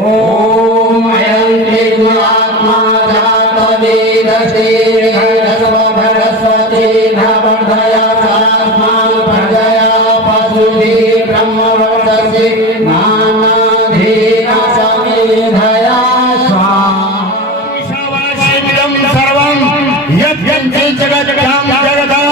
ओम अयं आत्मा सरस्वती नवदया सास्मान् प्रजया पशुभि ब्रह्मवर्चसि नानाधीना समेधया स्वामिदं सर्वं यद्यन्ते जगद्धाम जगदा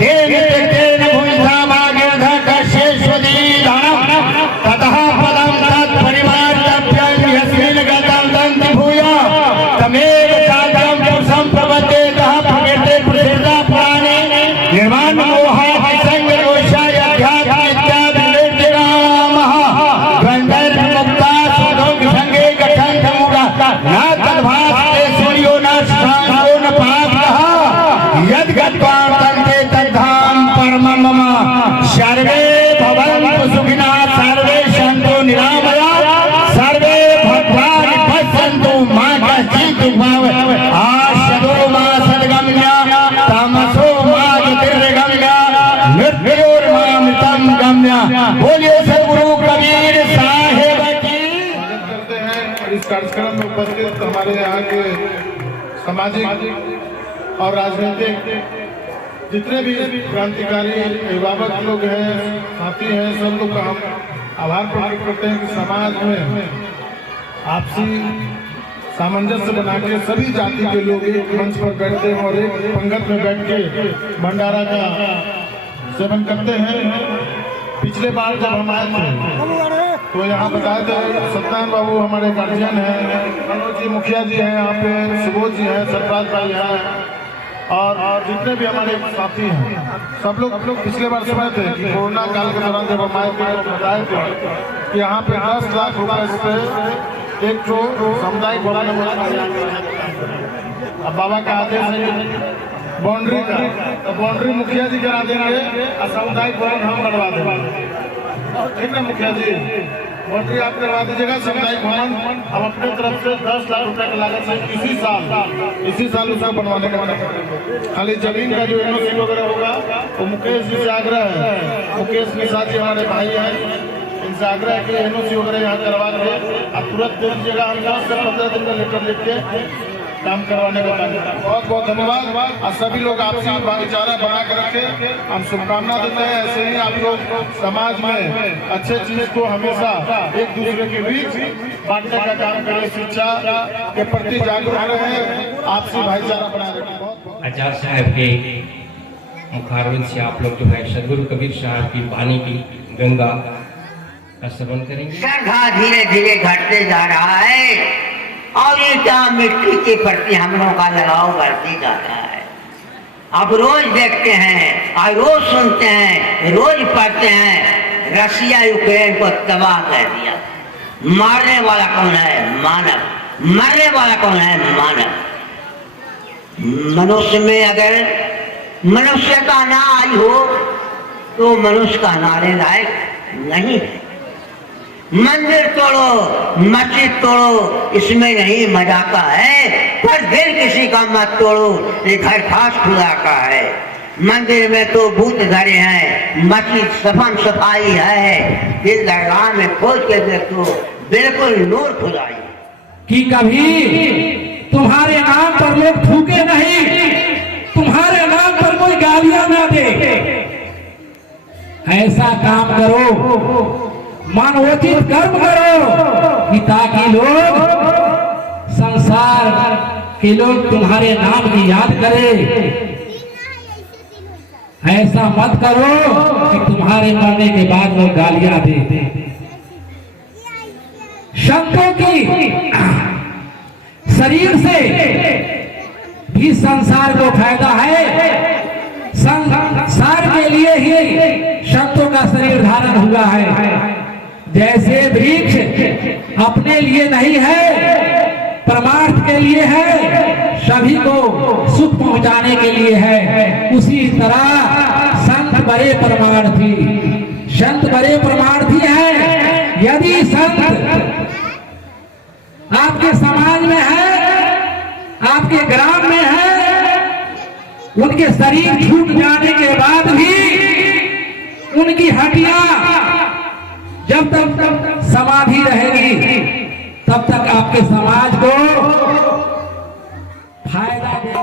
तेन तेन भूमिधामागिरध कश्येष्वती दानं ततः पदं तत्परिवार्यभ्यं यस्मिन् गतं दन्ति भूया तमेव साधनं पुरुषं प्रपद्येतः प्रकृते प्रसिद्धा पुराणे निर्माण मोहाः संगरोषाय अध्यात्मित्यादिनिर्जरामः गन्धर्वमुक्ता सुदोषङ्गे गठन्धमुगा न तद्भासते सूर्यो न शशाङ्को न पावकः यद्गत्वा तन्ते तद्धाम परमं मम सर्वे भवन्तु सुखिनः सर्वे सन्तु निरामयाः सर्वे भद्राणि पश्यन्तु मा कश्चित् दुःखभाग् आशतो मा सद्गम्या तमसो मा ज्योतिर्गम्या मृत्योर्मामृतं गम्या। बोलिए सद्गुरु कबीर साहिब की। करते हैं इस कार्यक्रम में उपस्थित हमारे यहाँ के सामाजिक और राजनीतिक जितने भी क्रांतिकारी अभिभावक लोग हैं, साथी हैं, सब लोग का हम आभार प्रकट करते हैं कि समाज में आपसी सामंजस्य बना के सभी जाति के लोग एक मंच पर बैठते हैं और एक पंगत में बैठ के भंडारा का सेवन करते हैं। पिछले बार जब हम आए थे तो यहाँ बताया था सत्यनारायण बाबू हमारे गार्जियन हैं, मनोज जी मुखिया जी हैं, यहाँ पे सुबोध जी हैं, सरफराज भाई हैं और जितने भी हमारे साथी हैं सब लोग पिछले बार सुनाए थे कि कोरोना काल के दौरान जब हम आए थे तो बताए थे कि यहाँ पे 10 लाख रुपए से एक जो सामुदायिक भवन अब बाबा का आदेश है बाउंड्री का, तो बाउंड्री मुखिया जी करा देंगे और सामुदायिक भवन हम बनवा देंगे। ठीक है मुखिया जी, बाउंड्री आप करवा दीजिएगा। सामुदायिक भवन हम अपने तरफ से 10 लाख रुपए की लागत से इसी साल उसका बनवाने का मना करेंगे। खाली जमीन का जो एनओसी वगैरह होगा वो मुकेश जी से आग्रह है, मुकेश निषाद जी हमारे भाई हैं, इनसे आग्रह है कि एनओसी वगैरह यहाँ करवा के आप तुरंत दे दीजिएगा। हम 10 से 15 दिन का लेटर लिख के काम करवाने का काम। बहुत बहुत धन्यवाद और सभी लोग आपसी भाईचारा बना कर रखे, हम शुभकामना देते हैं। ऐसे ही आप लोग समाज में अच्छे चीज को हमेशा एक दूसरे के बीच बांटने का काम करें, शिक्षा के प्रति जागरूक रहे, आपसी भाईचारा बना रखें। आचार्य साहब के मुखारविंद से आप लोग जो है सदगुरु कबीर साहब की वाणी की गंगा का सेवन करेंगे। श्रद्धा धीरे धीरे घटते जा रहा है और ये क्या मिट्टी के प्रति हम लोगों का लगाव बढ़ते जा रहा है। अब रोज देखते हैं और रोज सुनते हैं, रोज पढ़ते हैं, रशिया यूक्रेन को तबाह कर दिया। मारने वाला कौन है? मानव। मरने वाला कौन है? मानव। मनुष्य में अगर मनुष्यता ना आई हो तो मनुष्य का नारे लायक नहीं है। मंदिर तोड़ो, मस्जिद तोड़ो, इसमें नहीं मजा का है, पर दिल किसी का मत तोड़ो, ये घर खास खुदा का है। मंदिर में तो भूत धरे हैं, मस्जिद सफन सफाई है, दिल दरगाह में खोज के देखो बिल्कुल नूर खुदाई। कि कभी तुम्हारे नाम पर लोग थूके नहीं, तुम्हारे नाम पर कोई गालियां ना दे। ऐसा काम करो, मानवोचित कर्म करो कि ताकि लोग संसार के लोग तुम्हारे नाम की याद करें। ऐसा मत करो कि तुम्हारे मरने के बाद लोग गालियां दे। संतों की शरीर से भी संसार को फायदा है, संसार के लिए ही संतों का शरीर धारण हुआ है। जैसे वृक्ष अपने लिए नहीं है, परमार्थ के लिए है, सभी को सुख पहुंचाने के लिए है, उसी तरह संत बड़े परमार्थी, संत बड़े परमार्थी हैं। यदि संत आपके समाज में है, आपके ग्राम में है, उनके शरीर छूट जाने के बाद भी उनकी हड्डियां जब तक समाधि रहेगी तब तक आपके समाज को फायदा देगा।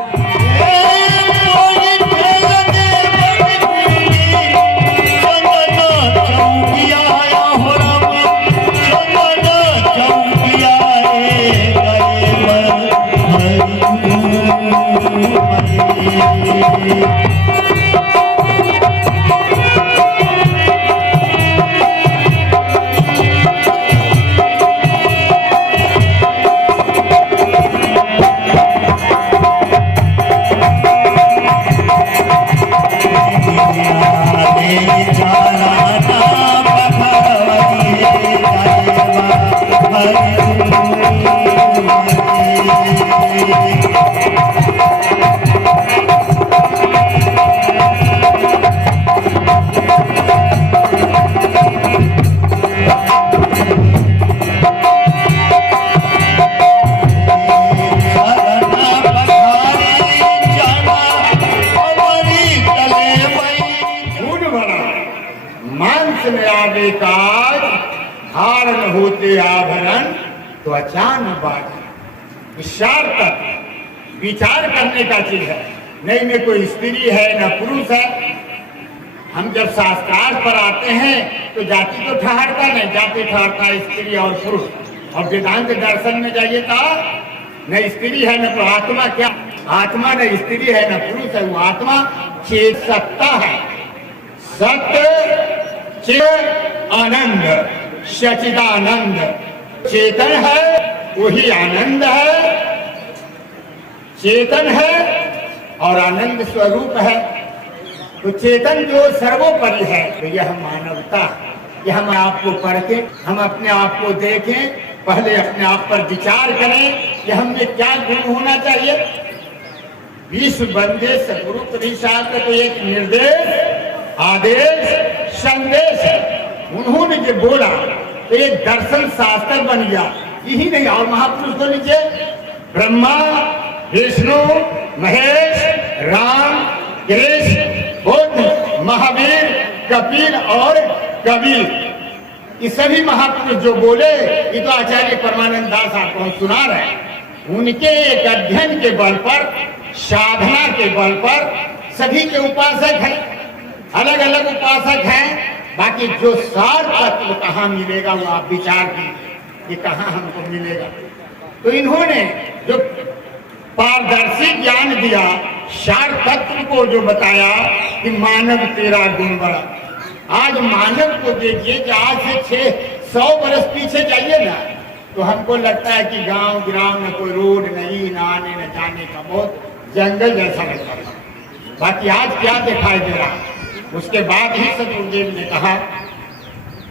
धारण होते आभरण तो अचानक बात विचार तक विचार करने का चीज है। नहीं में कोई स्त्री है न पुरुष है। हम जब शास्त्रार्थ पर आते हैं तो जाति तो ठहरता नहीं, जाति ठहरता है स्त्री और पुरुष। और वेदांत दर्शन में जाइए तो न स्त्री है न तो आत्मा, क्या आत्मा न स्त्री है न पुरुष है, वो आत्मा चेत सत्ता है। सत्य चित आनंद सचिदानंद चेतन है, वही आनंद है, चेतन है और आनंद स्वरूप है। तो चेतन जो सर्वोपरि है तो यह मानवता, यह हम आपको पढ़के हम अपने आप को देखें, पहले अपने आप पर विचार करें कि हमें क्या गुण होना चाहिए। विश्व बंदे सदगुरु कबीर साहब का तो एक निर्देश आदेश संदेश है। उन्होंने जो बोला तो एक दर्शन शास्त्र बन गया। यही नहीं और महापुरुष को नीचे ब्रह्मा विष्णु महेश राम कृष्ण बुद्ध महावीर कपिल और कबीर, ये सभी महापुरुष जो बोले ये तो आचार्य परमानंद दास आपको हम सुना रहे हैं। उनके एक अध्ययन के बल पर, साधना के बल पर सभी के उपासक हैं, अलग अलग उपासक हैं। बाकी जो सार तत्व कहाँ मिलेगा वो आप विचार कीजिए कि कहाँ हमको मिलेगा। तो इन्होंने जो पारदर्शी ज्ञान दिया, सार तत्व को जो बताया कि मानव तेरा गुण बड़ा। आज मानव को देखिए कि आज से 600 बरस पीछे जाइए ना तो हमको लगता है कि गांव ग्राम में कोई रोड नहीं, न आने न जाने का, बहुत जंगल जैसा लगता था। बाकी आज क्या दिखाई दे रहा। उसके बाद ही सदगुरुदेव ने कहा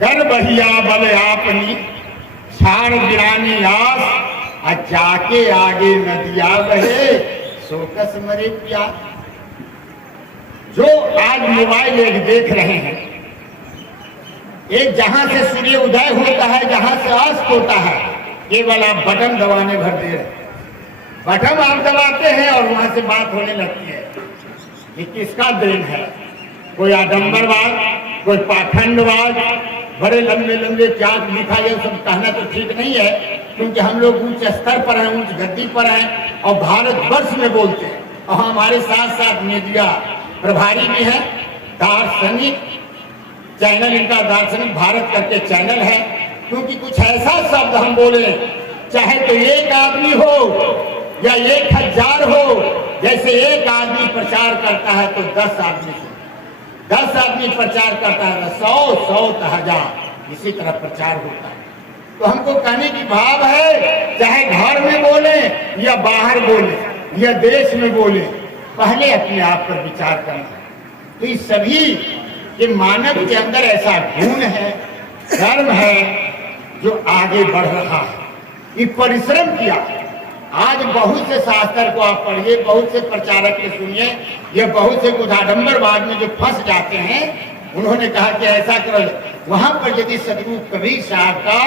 कर बहिया बल आपनी छाड़ गिरानी आस, जाके आगे नदिया बहे सोकस मरे प्यास। जो आज मोबाइल एक देख रहे हैं, एक जहां से सूर्य उदय होता है, जहां से अस्त होता है, केवल आप बटन दबाने भर दे रहे। बटन आप दबाते हैं और वहां से बात होने लगती है। ये किसका देन है? कोई आडंबरवाद, कोई पाखंडवाद, बड़े लंबे लंबे क्या लिखा है सब कहना तो ठीक नहीं है, क्योंकि हम लोग ऊंच स्तर पर हैं, ऊंच गद्दी पर हैं और भारतवर्ष में बोलते हैं। और हमारे साथ साथ मीडिया प्रभारी भी है, दार्शनिक चैनल, इनका दार्शनिक भारत करके चैनल है। क्योंकि कुछ ऐसा शब्द हम बोले, चाहे तो एक आदमी हो या 1000 हो, जैसे एक आदमी प्रचार करता है तो 10 आदमी, 10 आदमी प्रचार करता है 100 तो 1000, इसी तरह प्रचार होता है। तो हमको कहने की भाव है, चाहे घर में बोले या बाहर बोले या देश में बोले, पहले अपने आप पर विचार करना। तो इस सभी के मानव के अंदर ऐसा गुण है, धर्म है जो आगे बढ़ रहा है। ये परिश्रम किया। आज बहुत से शास्त्र को आप पढ़िए, बहुत से प्रचारक के सुनिए, ये बहुत से कुछ आडंबरवाद में जो फंस जाते हैं, उन्होंने कहा कि ऐसा करो। वहां पर यदि सदगुरु कबीर साहब का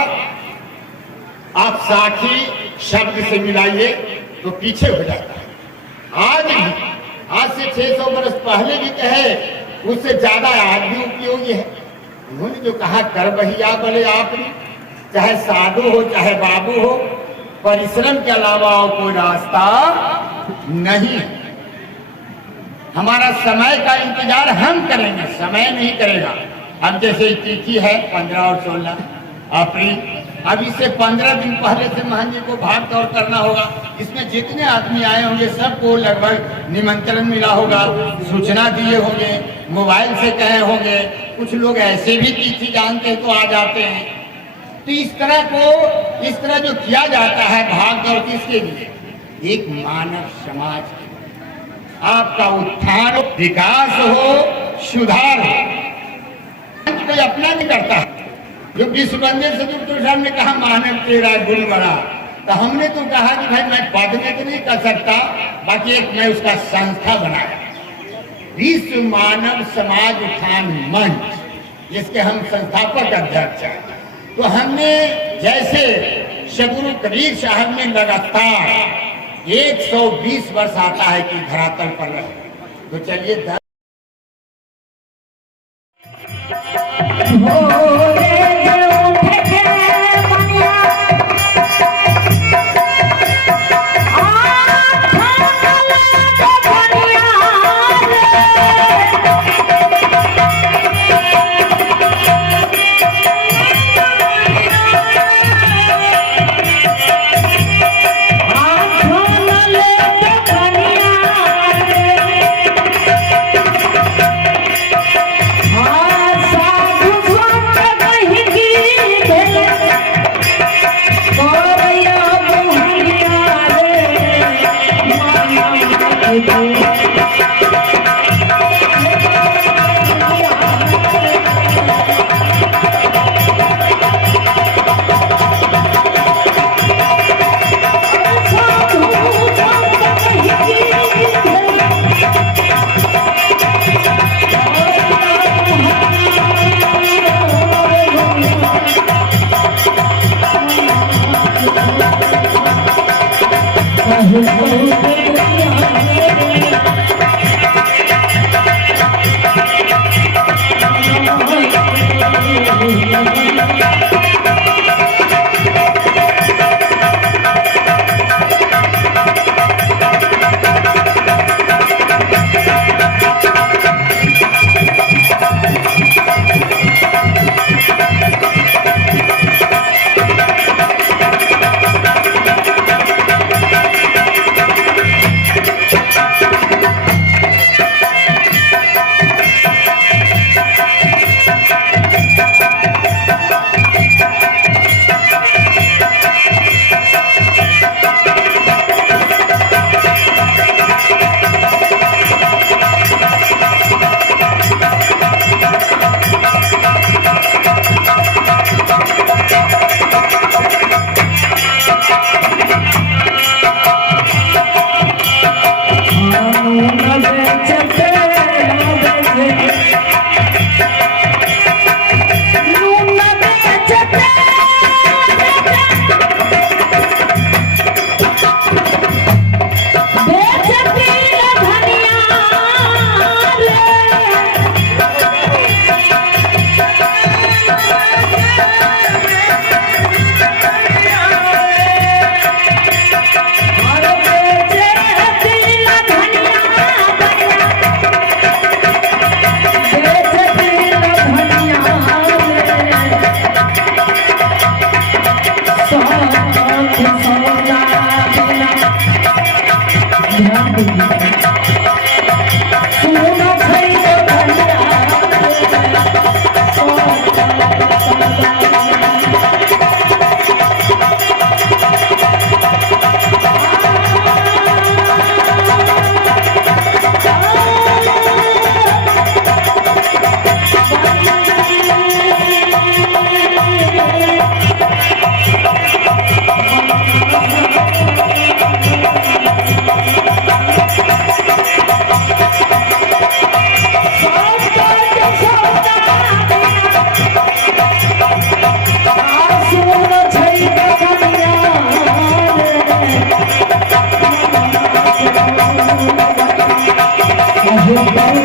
आप साखी शब्द से मिलाइए तो पीछे हो जाता है। आज से 600 वर्ष पहले भी कहे, उससे ज्यादा आज भी उपयोगी है। उन्होंने जो कहा कर बहिया बोले आपने, चाहे साधु हो चाहे बाबू हो, परिश्रम के अलावा और कोई रास्ता नहीं। हमारा समय का इंतजार हम करेंगे, समय नहीं करेगा। अब जैसे तिथि है 15 और 16 अप्रैल, अब इससे 15 दिन पहले से महंत जी को भाग दौड़ करना होगा। इसमें जितने आदमी आए होंगे सबको लगभग निमंत्रण मिला होगा, सूचना दिए होंगे, मोबाइल से कहे होंगे। कुछ लोग ऐसे भी तिथि जानते हैं तो आ जाते हैं। तो इस तरह जो किया जाता है भाग दौड़, किसके लिए? एक मानव समाज के लिए। आपका उत्थान विकास हो, सुधार हो। कोई अपना नहीं करता है। जो विश्व बंदे सदगुरु ने कहा मानव तेरा गुण बड़ा, तो हमने तो कहा कि भाई मैं पद में तो नहीं कर सकता, बाकी एक मैं उसका संस्था बनाया, विश्व मानव समाज उत्थान मंच, जिसके हम संस्थापक अध्यक्ष हैं। तो हमने जैसे सदगुरु कबीर साहब ने लगातार 120 वर्ष आता है कि धरातल पर रहे, तो चलिए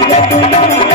दुनिया